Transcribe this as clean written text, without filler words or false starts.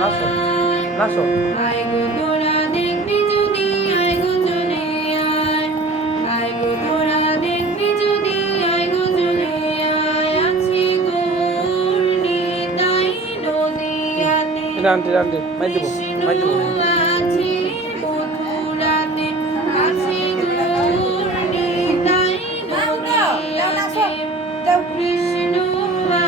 নাচো নাচো। আয় গো তোরা দেখবি যদি আয় গো চলে আয়, আয় গো তোরা দেখবি যদি আয় গো চলে আয়, আছি গৌর নিতাই নদীয়াতে এটা আনতে মাই দেবো কৃষ্ণ মাই দেবো।